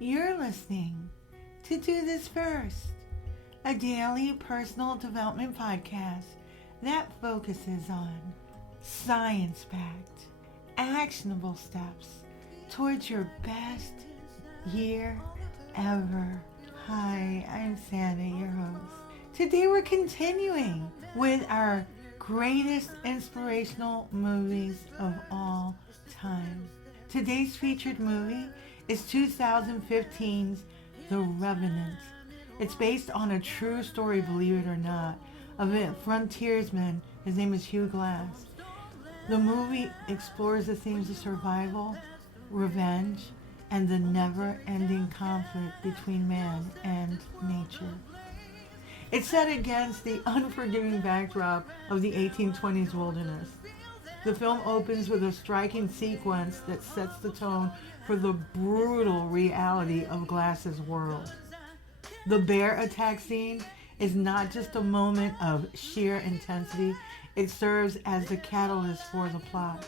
You're listening to Do This First, a daily personal development podcast that focuses on science-backed, actionable steps towards your best year ever. Hi, I'm Sandy, your host. Today we're continuing with our greatest inspirational movies of all time. Today's featured movie is 2015's The Revenant. It's based on a true story, believe it or not, of a frontiersman. His name is Hugh Glass. The movie explores the themes of survival, revenge, and the never-ending conflict between man and nature. It's set against the unforgiving backdrop of the 1820s wilderness. The film opens with a striking sequence that sets the tone for the brutal reality of Glass's world. The bear attack scene is not just a moment of sheer intensity, it serves as the catalyst for the plot.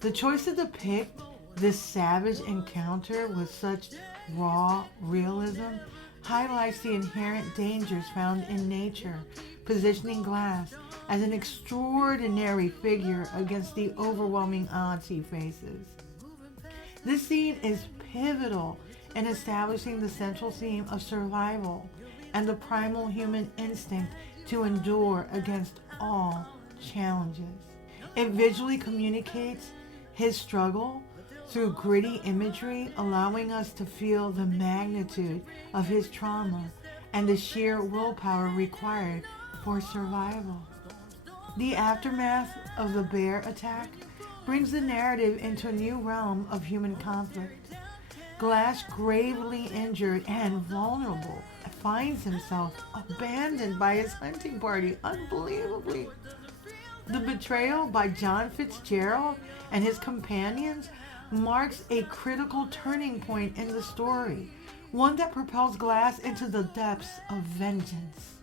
The choice to depict this savage encounter with such raw realism highlights the inherent dangers found in nature, positioning Glass as an extraordinary figure against the overwhelming odds he faces. This scene is pivotal in establishing the central theme of survival and the primal human instinct to endure against all challenges. It visually communicates his struggle through gritty imagery, allowing us to feel the magnitude of his trauma and the sheer willpower required for survival. The aftermath of the bear attack brings the narrative into a new realm of human conflict. Glass, gravely injured and vulnerable, finds himself abandoned by his hunting party, unbelievably. The betrayal by John Fitzgerald and his companions marks a critical turning point in the story, one that propels Glass into the depths of vengeance.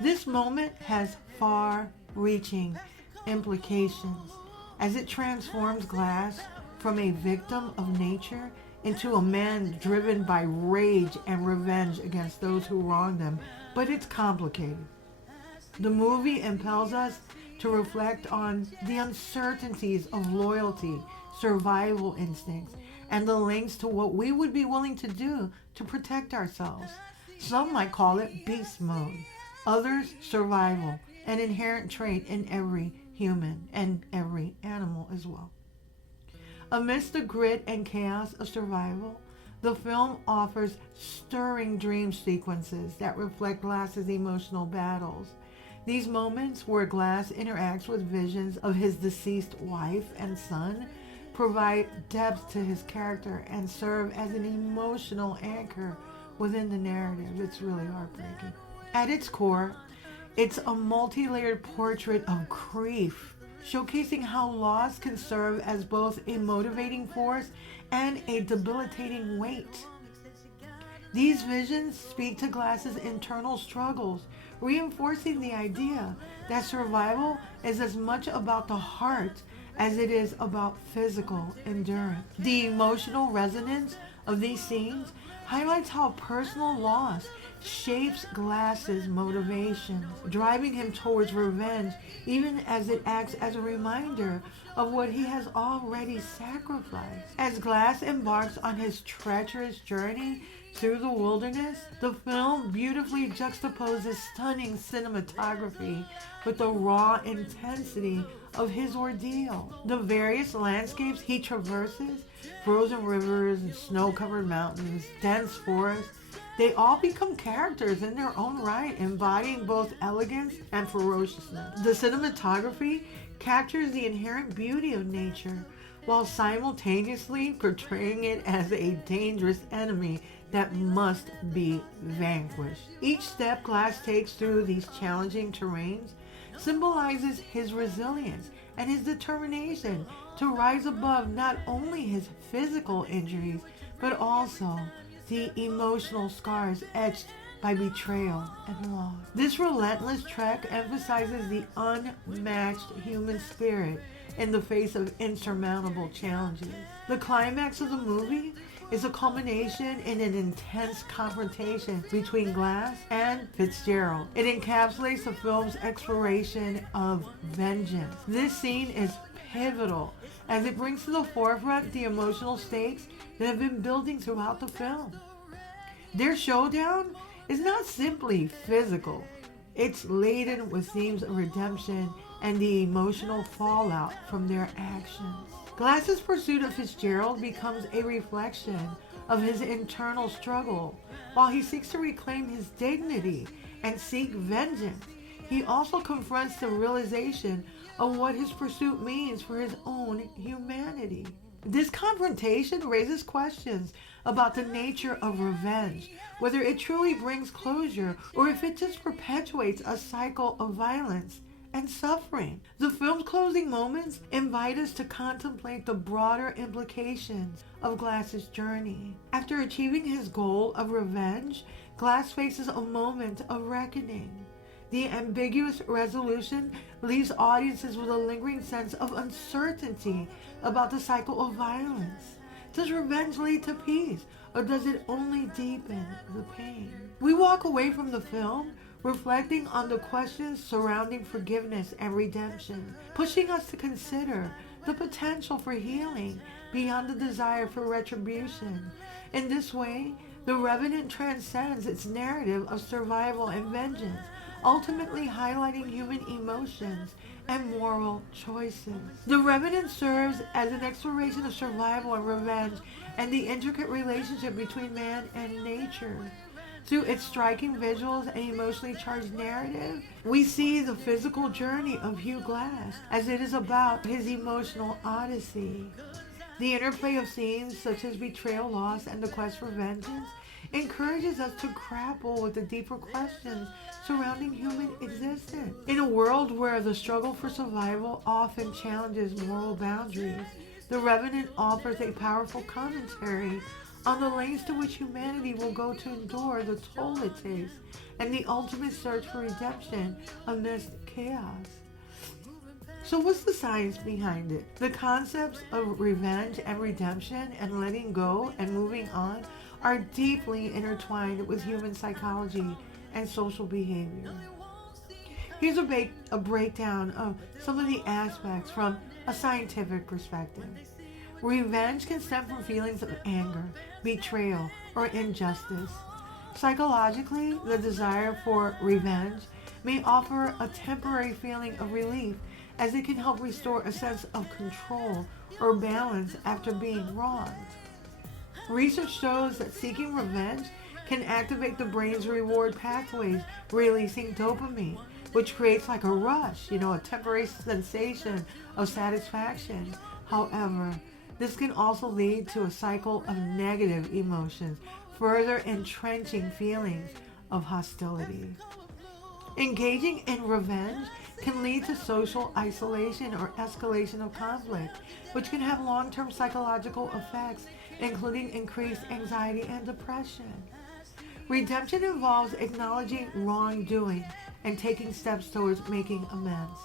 This moment has far-reaching implications as it transforms Glass from a victim of nature into a man driven by rage and revenge against those who wronged him. But it's complicated. The movie impels us to reflect on the uncertainties of loyalty, survival instincts, and the links to what we would be willing to do to protect ourselves. Some might call it beast mode, others survival, an inherent trait in every human and every animal as well. Amidst the grit and chaos of survival, the film offers stirring dream sequences that reflect Glass's emotional battles. These moments where Glass interacts with visions of his deceased wife and son provide depth to his character and serve as an emotional anchor within the narrative. It's really heartbreaking. At its core, it's a multi-layered portrait of grief, showcasing how loss can serve as both a motivating force and a debilitating weight. These visions speak to Glass's internal struggles, reinforcing the idea that survival is as much about the heart as it is about physical endurance. The emotional resonance of these scenes highlights how personal loss shapes Glass's motivations, driving him towards revenge even as it acts as a reminder of what he has already sacrificed. As Glass embarks on his treacherous journey through the wilderness, the film beautifully juxtaposes stunning cinematography with the raw intensity of his ordeal. The various landscapes he traverses, frozen rivers and snow-covered mountains, dense forests, they all become characters in their own right, embodying both elegance and ferociousness. The cinematography captures the inherent beauty of nature while simultaneously portraying it as a dangerous enemy that must be vanquished. Each step Glass takes through these challenging terrains symbolizes his resilience and his determination to rise above not only his physical injuries, but also the emotional scars etched by betrayal and loss. This relentless trek emphasizes the unmatched human spirit in the face of insurmountable challenges. The climax of the movie is a culmination in an intense confrontation between Glass and Fitzgerald. It encapsulates the film's exploration of vengeance. This scene is pivotal as it brings to the forefront the emotional stakes that have been building throughout the film. Their showdown is not simply physical. It's laden with themes of redemption and the emotional fallout from their actions. Glass's pursuit of Fitzgerald becomes a reflection of his internal struggle. While he seeks to reclaim his dignity and seek vengeance, he also confronts the realization of what his pursuit means for his own humanity. This confrontation raises questions about the nature of revenge, whether it truly brings closure or if it just perpetuates a cycle of violence and suffering. The film's closing moments invite us to contemplate the broader implications of Glass's journey. After achieving his goal of revenge, Glass faces a moment of reckoning. The ambiguous resolution leaves audiences with a lingering sense of uncertainty about the cycle of violence. Does revenge lead to peace, or does it only deepen the pain? We walk away from the film reflecting on the questions surrounding forgiveness and redemption, pushing us to consider the potential for healing beyond the desire for retribution. In this way, The Revenant transcends its narrative of survival and vengeance, ultimately highlighting human emotions and moral choices. The Revenant serves as an exploration of survival and revenge and the intricate relationship between man and nature. Through its striking visuals and emotionally charged narrative, we see the physical journey of Hugh Glass as it is about his emotional odyssey. The interplay of themes such as betrayal, loss, and the quest for vengeance encourages us to grapple with the deeper questions surrounding human existence. In a world where the struggle for survival often challenges moral boundaries, The Revenant offers a powerful commentary on the lengths to which humanity will go to endure the toll it takes and the ultimate search for redemption amidst chaos. So what's the science behind it? The concepts of revenge and redemption and letting go and moving on are deeply intertwined with human psychology and social behavior. Here's a breakdown of some of the aspects from a scientific perspective. Revenge can stem from feelings of anger, betrayal, or injustice. Psychologically, the desire for revenge may offer a temporary feeling of relief as it can help restore a sense of control or balance after being wronged. Research shows that seeking revenge can activate the brain's reward pathways, releasing dopamine, which creates like a rush, a temporary sensation of satisfaction. However, this can also lead to a cycle of negative emotions, further entrenching feelings of hostility. Engaging in revenge can lead to social isolation or escalation of conflict, which can have long-term psychological effects, including increased anxiety and depression. Redemption involves acknowledging wrongdoing and taking steps towards making amends.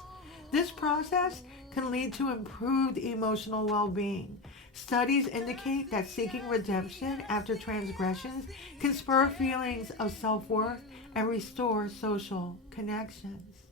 This process can lead to improved emotional well-being. Studies indicate that seeking redemption after transgressions can spur feelings of self-worth and restore social connections.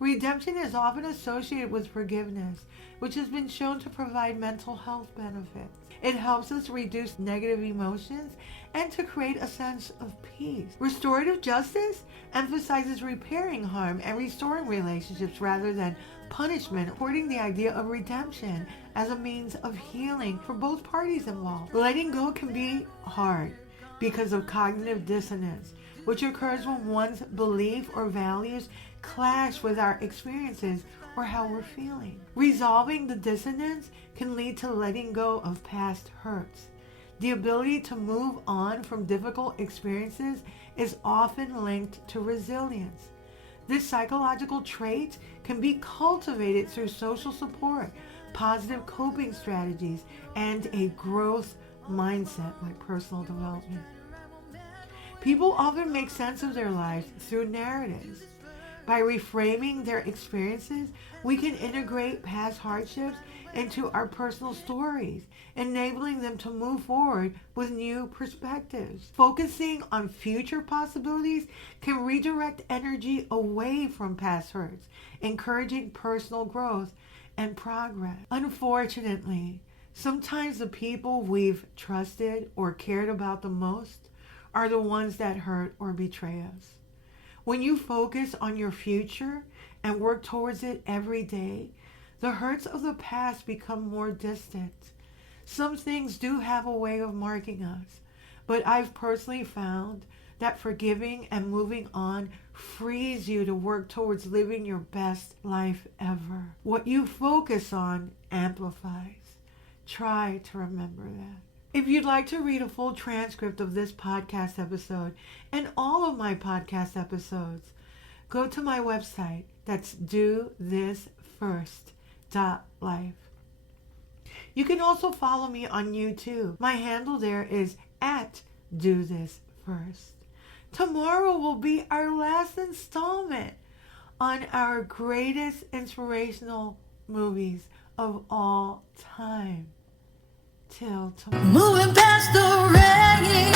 Redemption is often associated with forgiveness, which has been shown to provide mental health benefits. It helps us reduce negative emotions and to create a sense of peace. Restorative justice emphasizes repairing harm and restoring relationships rather than punishment, supporting the idea of redemption as a means of healing for both parties involved. Letting go can be hard because of cognitive dissonance, which occurs when one's belief or values clash with our experiences or how we're feeling. Resolving the dissonance can lead to letting go of past hurts. The ability to move on from difficult experiences is often linked to resilience. This psychological trait can be cultivated through social support, positive coping strategies, and a growth mindset like personal development. People often make sense of their lives through narratives. By reframing their experiences, we can integrate past hardships into our personal stories, enabling them to move forward with new perspectives. Focusing on future possibilities can redirect energy away from past hurts, encouraging personal growth and progress. Unfortunately, sometimes the people we've trusted or cared about the most are the ones that hurt or betray us. When you focus on your future and work towards it every day, the hurts of the past become more distant. Some things do have a way of marking us, but I've personally found that forgiving and moving on frees you to work towards living your best life ever. What you focus on amplifies. Try to remember that. If you'd like to read a full transcript of this podcast episode and all of my podcast episodes, go to my website. That's dothisfirst.life. You can also follow me on YouTube. My handle there is at @DoThisFirst. Tomorrow will be our last installment on our greatest inspirational movies of all time. Till tomorrow. Moving past the rain.